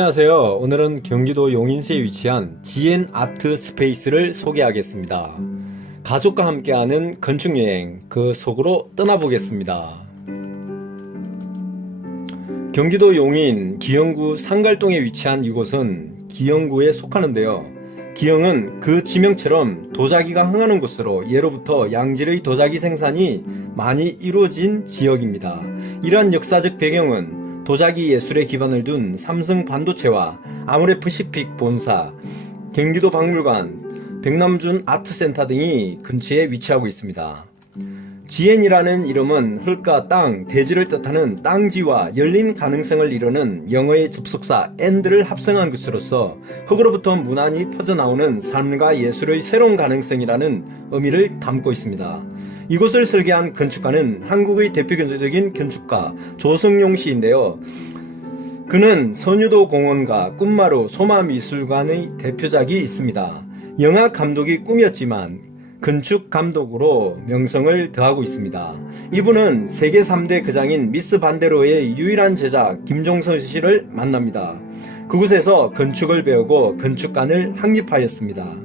안녕하세요. 오늘은 경기도 용인시에 위치한 GN 아트 스페이스를 소개하겠습니다. 가족과 함께하는 건축여행 그 속으로 떠나보겠습니다. 경기도 용인 기영구 상갈동에 위치한 이곳은 기영구에 속하는데요. 기영은 그 지명처럼 도자기가 흥하는 곳으로 예로부터 양질의 도자기 생산이 많이 이루어진 지역입니다. 이러한 역사적 배경은 도자기 예술에 기반을 둔 삼성 반도체와 아모레-퍼시픽 본사, 경기도 박물관, 백남준 아트센터 등이 근처에 위치하고 있습니다. GN이라는 이름은 흙과 땅, 대지를 뜻하는 땅지와 열린 가능성을 이루는 영어의 접속사 and를 합성한 것으로서 흙으로부터 무난히 퍼져나오는 삶과 예술의 새로운 가능성이라는 의미를 담고 있습니다. 이곳을 설계한 건축가는 한국의 대표적인 건축가 조성용 씨인데요. 그는 선유도 공원과 꿈마루 소마미술관의 대표작이 있습니다. 영화 감독이 꿈이었지만 건축 감독으로 명성을 더하고 있습니다. 이분은 세계 3대 거장인 미스 반데로의 유일한 제자 김종선 씨를 만납니다. 그곳에서 건축을 배우고 건축관을 확립하였습니다.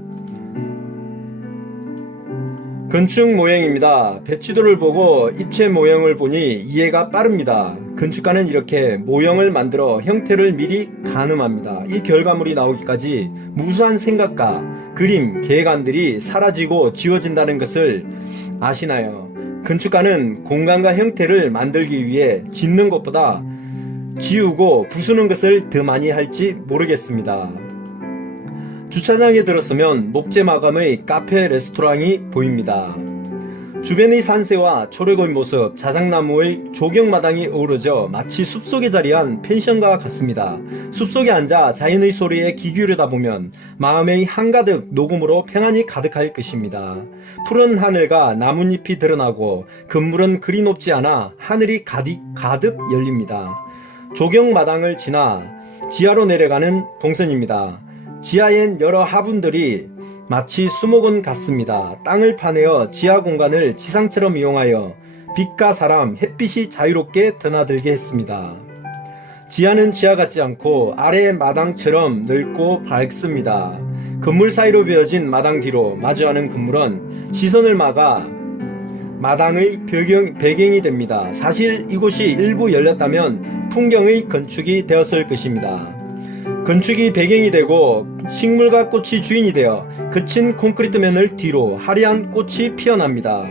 건축 모형입니다. 배치도를 보고 입체 모형을 보니 이해가 빠릅니다. 건축가는 이렇게 모형을 만들어 형태를 미리 가늠합니다. 이 결과물이 나오기까지 무수한 생각과 그림, 계획안들이 사라지고 지워진다는 것을 아시나요? 건축가는 공간과 형태를 만들기 위해 짓는 것보다 지우고 부수는 것을 더 많이 할지 모르겠습니다. 주차장에 들었으면 목재 마감의 카페 레스토랑이 보입니다. 주변의 산세와 초록의 모습, 자작나무의 조경마당이 어우러져 마치 숲속에 자리한 펜션과 같습니다. 숲속에 앉아 자연의 소리에 귀 기울이다 보면 마음의 한가득 녹음으로 평안이 가득할 것입니다. 푸른 하늘과 나뭇잎이 드러나고 건물은 그리 높지 않아 하늘이 가득 열립니다. 조경마당을 지나 지하로 내려가는 동선입니다. 지하엔 여러 화분들이 마치 수목원 같습니다. 땅을 파내어 지하 공간을 지상처럼 이용하여 빛과 사람, 햇빛이 자유롭게 드나들게 했습니다. 지하는 지하 같지 않고 아래의 마당처럼 넓고 밝습니다. 건물 사이로 베어진 마당 뒤로 마주하는 건물은 시선을 막아 마당의 배경이 됩니다. 사실 이곳이 일부 열렸다면 풍경의 건축이 되었을 것입니다. 건축이 배경이 되고 식물과 꽃이 주인이 되어 거친 콘크리트면을 뒤로 화려한 꽃이 피어납니다.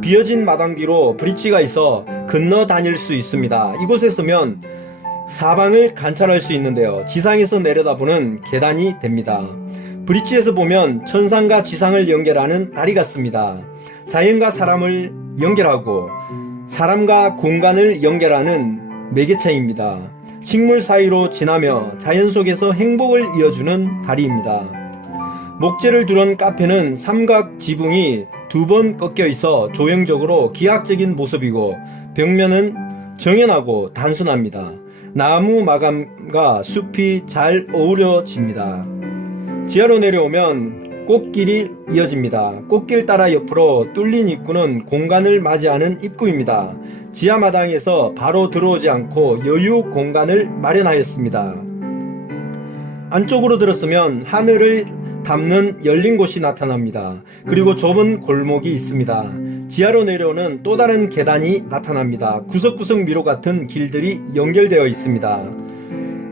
비어진 마당 뒤로 브릿지가 있어 건너 다닐 수 있습니다. 이곳에 서면 사방을 관찰할 수 있는데요. 지상에서 내려다보는 계단이 됩니다. 브릿지에서 보면 천상과 지상을 연결하는 다리 같습니다. 자연과 사람을 연결하고 사람과 공간을 연결하는 매개체입니다. 식물 사이로 지나며 자연 속에서 행복을 이어주는 다리입니다. 목재를 두른 카페는 삼각 지붕이 2번 꺾여 있어 조형적으로 기하학적인 모습이고 벽면은 정연하고 단순합니다. 나무 마감과 숲이 잘 어우러집니다. 지하로 내려오면 꽃길이 이어집니다. 꽃길 따라 옆으로 뚫린 입구는 공간을 맞이하는 입구입니다. 지하 마당에서 바로 들어오지 않고 여유 공간을 마련하였습니다. 안쪽으로 들었으면 하늘을 담는 열린 곳이 나타납니다. 그리고 좁은 골목이 있습니다. 지하로 내려오는 또 다른 계단이 나타납니다. 구석구석 미로 같은 길들이 연결되어 있습니다.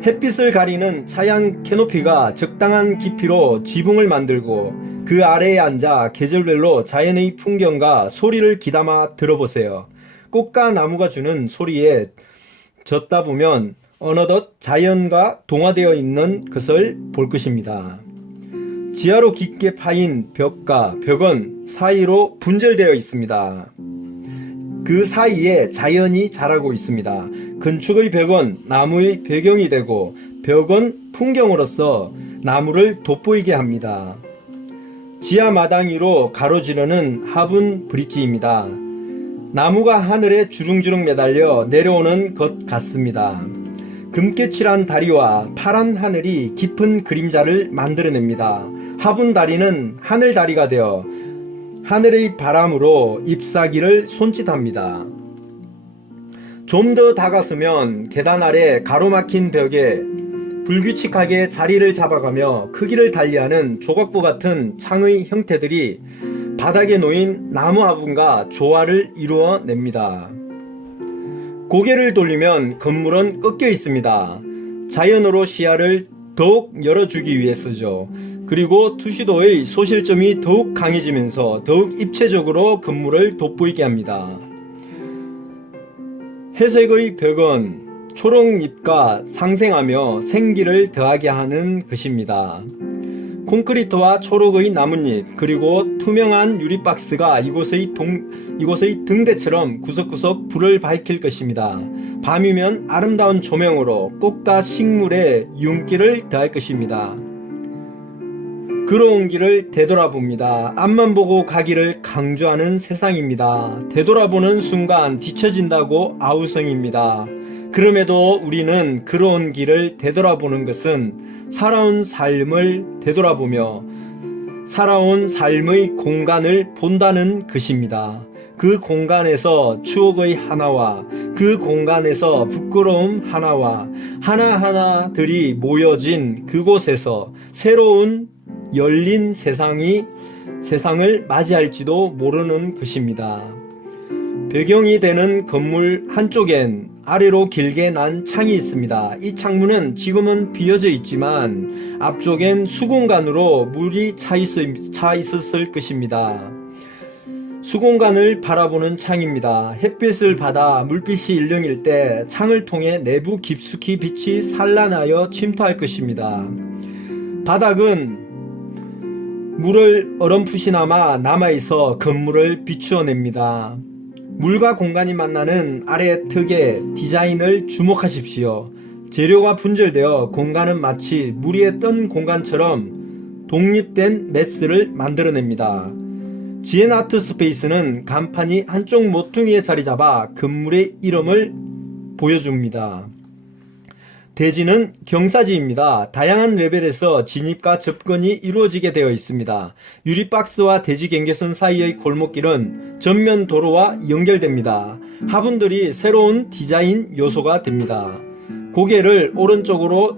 햇빛을 가리는 차양 캐노피가 적당한 깊이로 지붕을 만들고 그 아래에 앉아 계절별로 자연의 풍경과 소리를 귀담아 들어보세요. 꽃과 나무가 주는 소리에 젖다 보면 어느덧 자연과 동화되어 있는 것을 볼 것입니다. 지하로 깊게 파인 벽과 벽은 사이로 분절되어 있습니다. 그 사이에 자연이 자라고 있습니다. 건축의 벽은 나무의 배경이 되고 벽은 풍경으로서 나무를 돋보이게 합니다. 지하 마당 위로 가로지르는 화분 브릿지입니다. 나무가 하늘에 주릉주릉 매달려 내려오는 것 같습니다. 금께 칠한 다리와 파란 하늘이 깊은 그림자를 만들어냅니다. 화분 다리는 하늘 다리가 되어 하늘의 바람으로 잎사귀를 손짓합니다. 좀 더 다가서면 계단 아래 가로막힌 벽에 불규칙하게 자리를 잡아가며 크기를 달리하는 조각부 같은 창의 형태들이 바닥에 놓인 나무 화분과 조화를 이루어냅니다. 고개를 돌리면 건물은 꺾여 있습니다. 자연으로 시야를 더욱 열어주기 위해서죠. 그리고 투시도의 소실점이 더욱 강해지면서 더욱 입체적으로 건물을 돋보이게 합니다. 회색의 벽은 초록잎과 상생하며 생기를 더하게 하는 것입니다. 콘크리트와 초록의 나뭇잎 그리고 투명한 유리박스가 이곳의 등대처럼 구석구석 불을 밝힐 것입니다. 밤이면 아름다운 조명으로 꽃과 식물의 윤기를 더할 것입니다. 걸어온 길을 되돌아봅니다. 앞만 보고 가기를 강조하는 세상입니다. 되돌아보는 순간 뒤처진다고 아우성입니다. 그럼에도 우리는 걸어온 길을 되돌아보는 것은 살아온 삶을 되돌아보며 살아온 삶의 공간을 본다는 것입니다. 그 공간에서 추억의 하나와 그 공간에서 부끄러움 하나와 하나하나들이 모여진 그곳에서 새로운 열린 세상을 맞이할지도 모르는 것입니다. 배경이 되는 건물 한쪽엔 아래로 길게 난 창이 있습니다. 이 창문은 지금은 비어져 있지만 앞쪽엔 수공간으로 물이 차 있었을 것입니다. 수공간을 바라보는 창입니다. 햇빛을 받아 물빛이 일렁일 때 창을 통해 내부 깊숙이 빛이 산란하여 침투할 것입니다. 바닥은 물을 어렴풋이나마 남아있어 건물을 비추어냅니다. 물과 공간이 만나는 아래 턱의 디자인을 주목하십시오. 재료가 분절되어 공간은 마치 물 위에 뜬 공간처럼 독립된 메스를 만들어냅니다. 지엔 아트 스페이스는 간판이 한쪽 모퉁이에 자리잡아 건물의 이름을 보여줍니다. 대지는 경사지입니다. 다양한 레벨에서 진입과 접근이 이루어지게 되어 있습니다. 유리박스와 대지 경계선 사이의 골목길은 전면 도로와 연결됩니다. 화분들이 새로운 디자인 요소가 됩니다. 고개를 오른쪽으로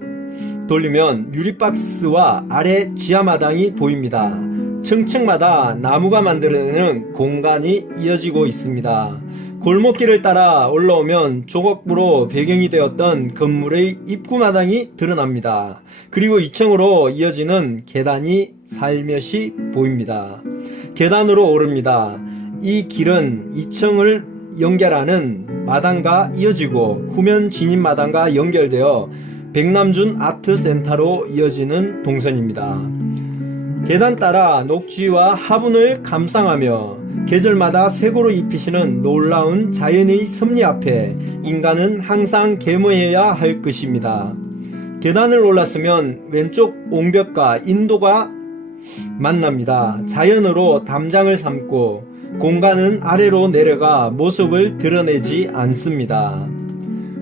돌리면 유리박스와 아래 지하마당이 보입니다. 층층마다 나무가 만들어내는 공간이 이어지고 있습니다. 골목길을 따라 올라오면 조각부로 배경이 되었던 건물의 입구마당이 드러납니다. 그리고 2층으로 이어지는 계단이 살며시 보입니다. 계단으로 오릅니다. 이 길은 2층을 연결하는 마당과 이어지고 후면 진입마당과 연결되어 백남준 아트센터로 이어지는 동선입니다. 계단 따라 녹지와 화분을 감상하며 계절마다 색으로 입히시는 놀라운 자연의 섭리 앞에 인간은 항상 계모해야 할 것입니다. 계단을 올랐으면 왼쪽 옹벽과 인도가 만납니다. 자연으로 담장을 삼고 공간은 아래로 내려가 모습을 드러내지 않습니다.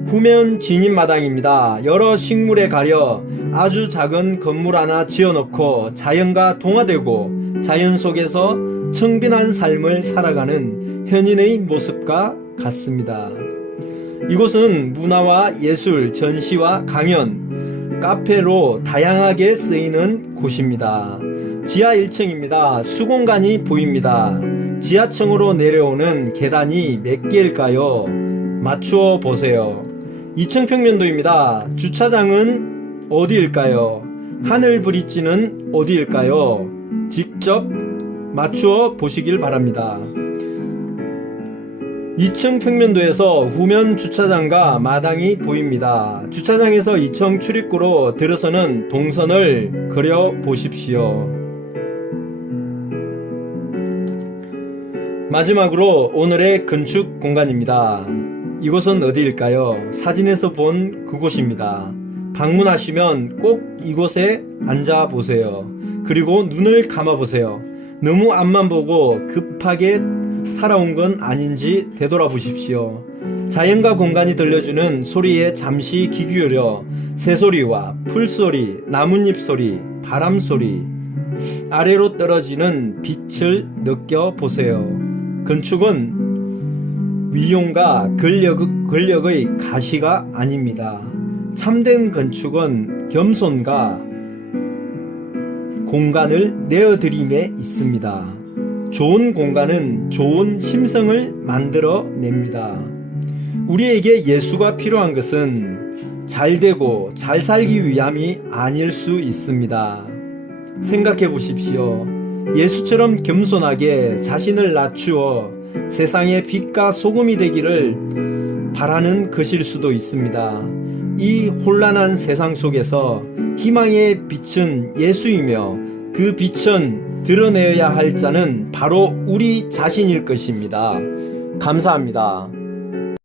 후면 진입마당입니다. 여러 식물에 가려 아주 작은 건물 하나 지어놓고 자연과 동화되고 자연 속에서 청빈한 삶을 살아가는 현인의 모습과 같습니다. 이곳은 문화와 예술, 전시와 강연, 카페로 다양하게 쓰이는 곳입니다. 지하 1층입니다. 수공간이 보입니다. 지하층으로 내려오는 계단이 몇 개일까요? 맞추어 보세요. 2층 평면도입니다. 주차장은 어디일까요? 하늘 브릿지는 어디일까요? 직접 맞추어 보시길 바랍니다. 2층 평면도에서 후면 주차장과 마당이 보입니다. 주차장에서 2층 출입구로 들어서는 동선을 그려 보십시오. 마지막으로 오늘의 건축 공간입니다. 이곳은 어디일까요? 사진에서 본 그곳입니다. 방문하시면 꼭 이곳에 앉아 보세요. 그리고 눈을 감아 보세요. 너무 앞만 보고 급하게 살아온 건 아닌지 되돌아보십시오. 자연과 공간이 들려주는 소리에 잠시 귀 기울여 새소리와 풀소리, 나뭇잎 소리, 바람 소리, 아래로 떨어지는 빛을 느껴보세요. 건축은 위용과 권력의 가시가 아닙니다. 참된 건축은 겸손과 공간을 내어드림에 있습니다. 좋은 공간은 좋은 심성을 만들어냅니다. 우리에게 예수가 필요한 것은 잘되고 잘 살기 위함이 아닐 수 있습니다. 생각해 보십시오. 예수처럼 겸손하게 자신을 낮추어 세상의 빛과 소금이 되기를 바라는 것일 수도 있습니다. 이 혼란한 세상 속에서 희망의 빛은 예수이며 그 빛은 드러내어야 할 자는 바로 우리 자신일 것입니다. 감사합니다.